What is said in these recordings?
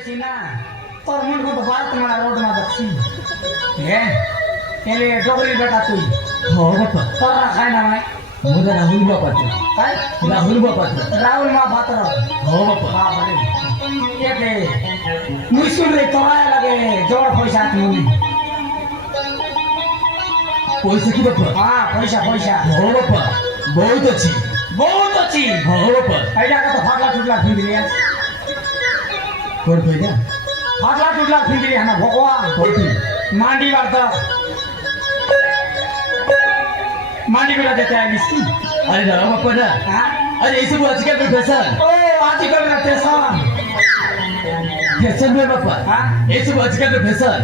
देसी ना तोर मुंड को तो भारत में रोड में दक्षी है तेरे डोगरी बेटा तू हो बापा तोरा खाय ना मैं मुझे राहुल बापा काय राहुल बापा राहुल मां बात रो हो बापा हां बड़े ये के मुसुल रे तोरा लगे जोड़ पैसा तुमने पैसा की बापा हां पैसा पैसा हो बापा बहुत अच्छी हो बापा ऐडा का तो फाटला टुटला फिर लिया कोण पैदा फाटला टुटला फिर लिया ना भगवान कोठी मांडी वार्ता मांडी को देते हैं इसकी अरे ना बापा ना हां अरे ये सब आजकल के फैशन ओ आजकल का फैशन में बापा हां ये सब आजकल के फैशन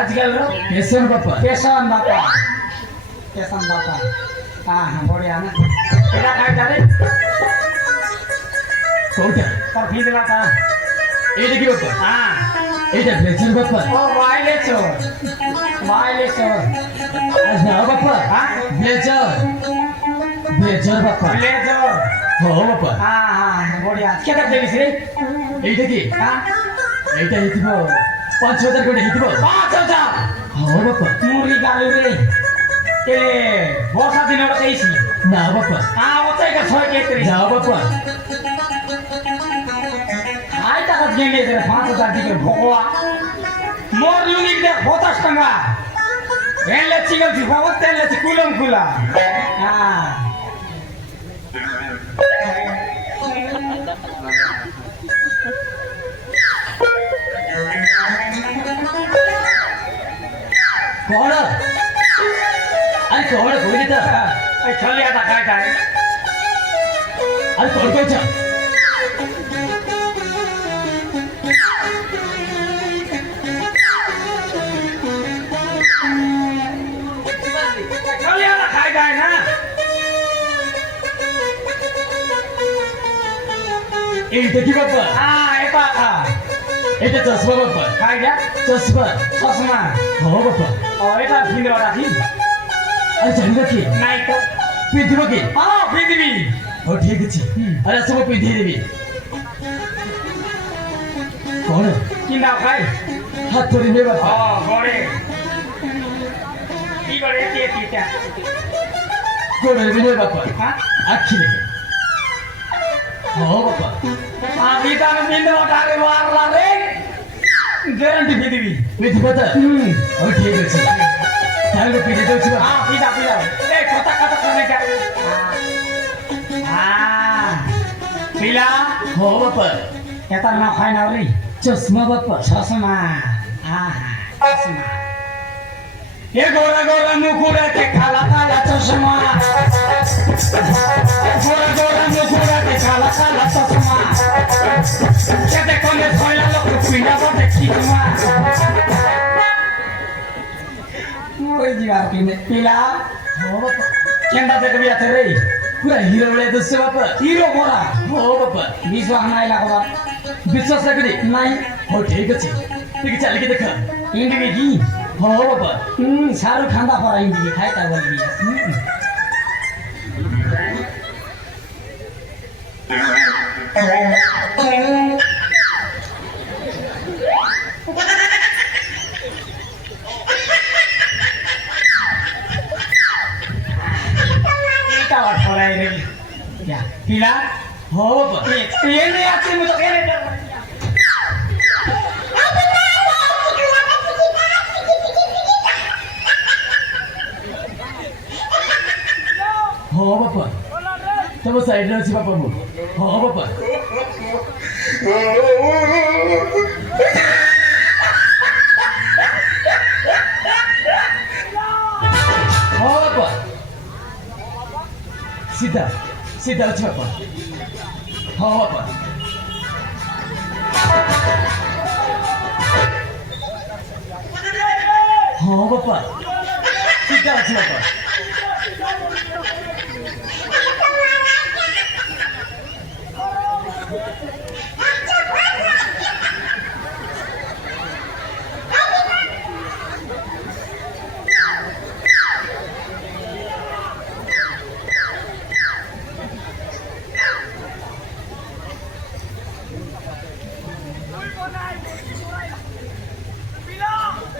आजकल रो फैशन बापा पेशन बापा हां हां बढ़िया ना तेरा काय करे कोठा पर फिर लाता ये देखिए बापा हां ये जो फैशन बापा ओ वायलेट आज ना बापा हां ब्लेजर बापा ले जो हो बापा हां हां बढ़िया क्या कर देबी रे ये देखिए हां এইটা হিতিব 5000 কোটি হিতিব 5000 হ্যাঁ বাপা মুড়ি গালি রে কে বর্ষা দিন ওটা এইছি না বাপা हां ওটাই का 6 के 30 যাও বাপা আই টাকা গেলে রে 5000 দিকে ভগवा মোর ইউনিক দে 50 টাকা এলে চিগল দি বহুত তেলে চি কুলম কুলা हां কোন আরে কোন কইলি তা এই চলে আটা খাই খাই আরে কোন কইছ চলে আটা খাই খাই না এইটা কি বাপা এটা এটা চশমা বাপা খাই যা চশমা চশমা হ্যাঁ বাপা ও এটা ভিডিও রাখি আরে জানিবা কি নাই তো পিন্ধিব কি পৃথিবী ও ঠিক আছে আরে সব পিন্ধি দেবি কোন কিনা খাই হাত ধরিবে বাপা গড়ে কি গড়ে কে করে দিবে বাপা হ্যাঁ আখি দেখে হ্যাঁ বাপা আমি তার বিন্দু টারে মারলা রে গ্যারান্টি পৃথিবী পিন্ধিব তা ও ঠিক আছে তাহলে পিন্ধে দেছি বাপা পিতা এই কথা শুনে যা পিলা হ্যাঁ বাপা এটা না খাই না রে চশমা বাপা চশমা চশমা এ গোরা গোরা মুকুরাতে কালা কালা চশমা গোরা গোরা মুকুরাতে কালা কালা চশমা সেটা কোনে ছয়লা লোক পিনা বটে কি তোমা ওই দিবার কিনে পিলা হ্যাঁ বাপা কেন্দা দেখবি আছে রে পুরা হিরো বলে দছে বাপা হিরো গোরা হ্যাঁ বাপা বিশ্বাস নাই লাগবা বিশ্বাস রাখি নাই ও ঠিক আছে ঠিক আছে চালিয়ে দেখা ইন্ডিবি কি হ্যাঁ বাপা শাহরুখ খান দা পড়া ইন্ডিবি খাই তা বলবি এটা পড়াই রে যা পিলা হ্যাঁ বাপা এনে আছে মুতো এনে হ্যাঁ বাপা তবে সাইডে আছি বাপা মু হ্যাঁ বাপা হ্যাঁ বাপা সিধা সিধা আছে বাপা হ্যাঁ বাপা হ্যাঁ বাপা সিধা আছে বাপা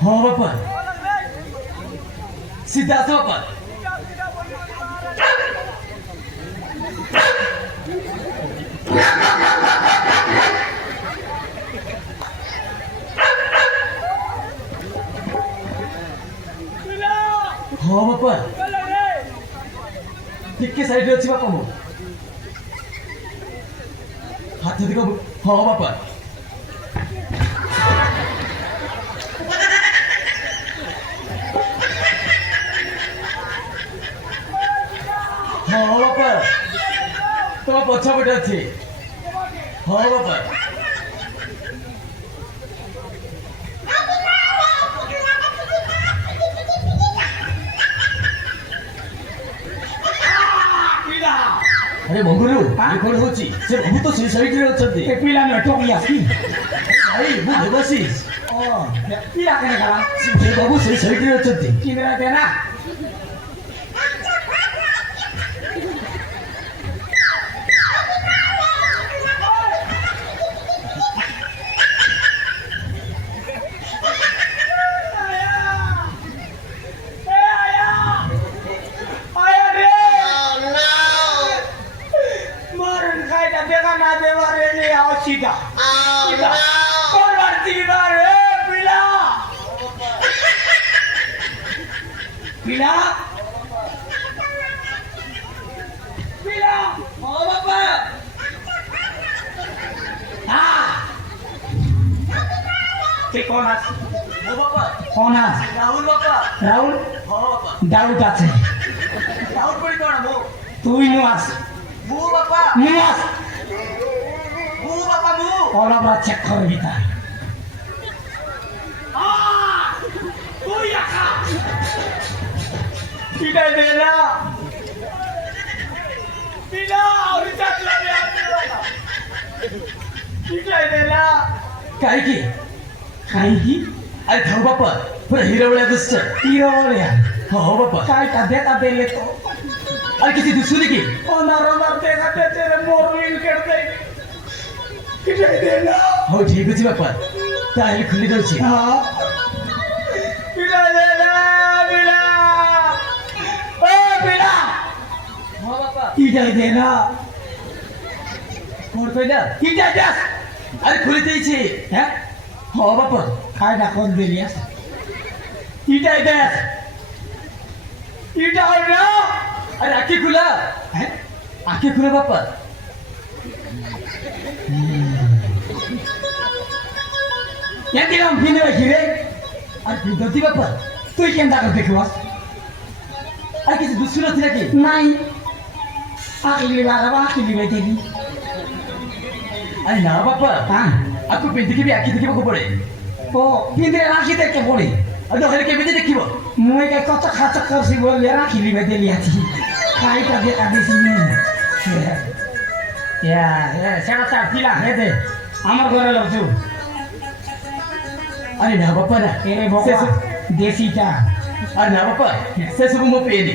हो बापा सीधा असं बापा हो बापा ଟିକେ ସାଇଡରେ ଅଛି ବାପା ମୁଁ ହାତ ଦିଗ ହଁ ବାପା ହଁ ବାପା ତମ ପଛପଟେ ଅଛି ହଁ ବାପା ଆରେ ମଙ୍ଗୁରୁ ଏ କଣ ହଉଛି ସେ ବହୁତ ତ ସେଇ ସାଇଡରେ ଅଛନ୍ତି ଏ ପିଲା ନୁହେଁ ଟୋକି ଆସି ଭାଇ ମୁଁ ଦେବାଶିଷ ପିଲା କେନେ କଲା ସେ ବାବୁ ସେଇ ସାଇଡରେ ଅଛନ୍ତି କିନ୍ଦରା ଦେନା सीधा सीधा कौन मारती की बार है पीला पीला पीला ओ बाबा हाँ ते कौन आस ও বাবা कौन आस রাহুল বাবা राहुल হ বাবা डाउट आछे রাহুল কই কোন মো तू ही नु आस মু বাবা नु आस মু বাবা মু और अब चेक कर बिता तू यखा पीला देना पीला और चटला दे पीला देना काय की खाएगी अरे थांब बापा पुरा हिरवळ्या दिसत हीरो वाले हो बापा काय का देता दे ले तो अरे किती दिसू दे की ओनर देगा ते तेरे मोर विल कर दे पीला देना हो ठीक ଅଛି ବାପା ତାହେଲେ ଖୋଲି ଦଉଛି हाँ पीला देना पीला ओ पीला ହଁ ବାପା पीला देना କୋଣ କହିଲା पीला दे ଆରେ ଖୋଲି ଦେଇଛି हैं ହଁ ବାପା काय दाखवून दिलीस इटा दे इटा ना अरे आखी खुला हैं आखी खुला बापा यदि हम बिन रे अरे बिंदती बापा तू केंदा कर देखवास अरे किसी दुसरी नथी की नहीं आखिरी बार अब आखिरी में देगी अरे ना बापा हाँ आपको पिंदी भी आखी देखिବାକୁ पड़े ओ बिंदे राखी देख के बोली अरे हरे केमिति देखिब मुझे क्या कच्चा खाचा कर सी बोल ले राखी में दे लिया थी काय का देखा देसी में या सेटा चार पिला है दे আমার ঘরে লোক जो अरे ना बापा ना तेरे भगवा देसी चा अरे ना बापा से सब मो पेनी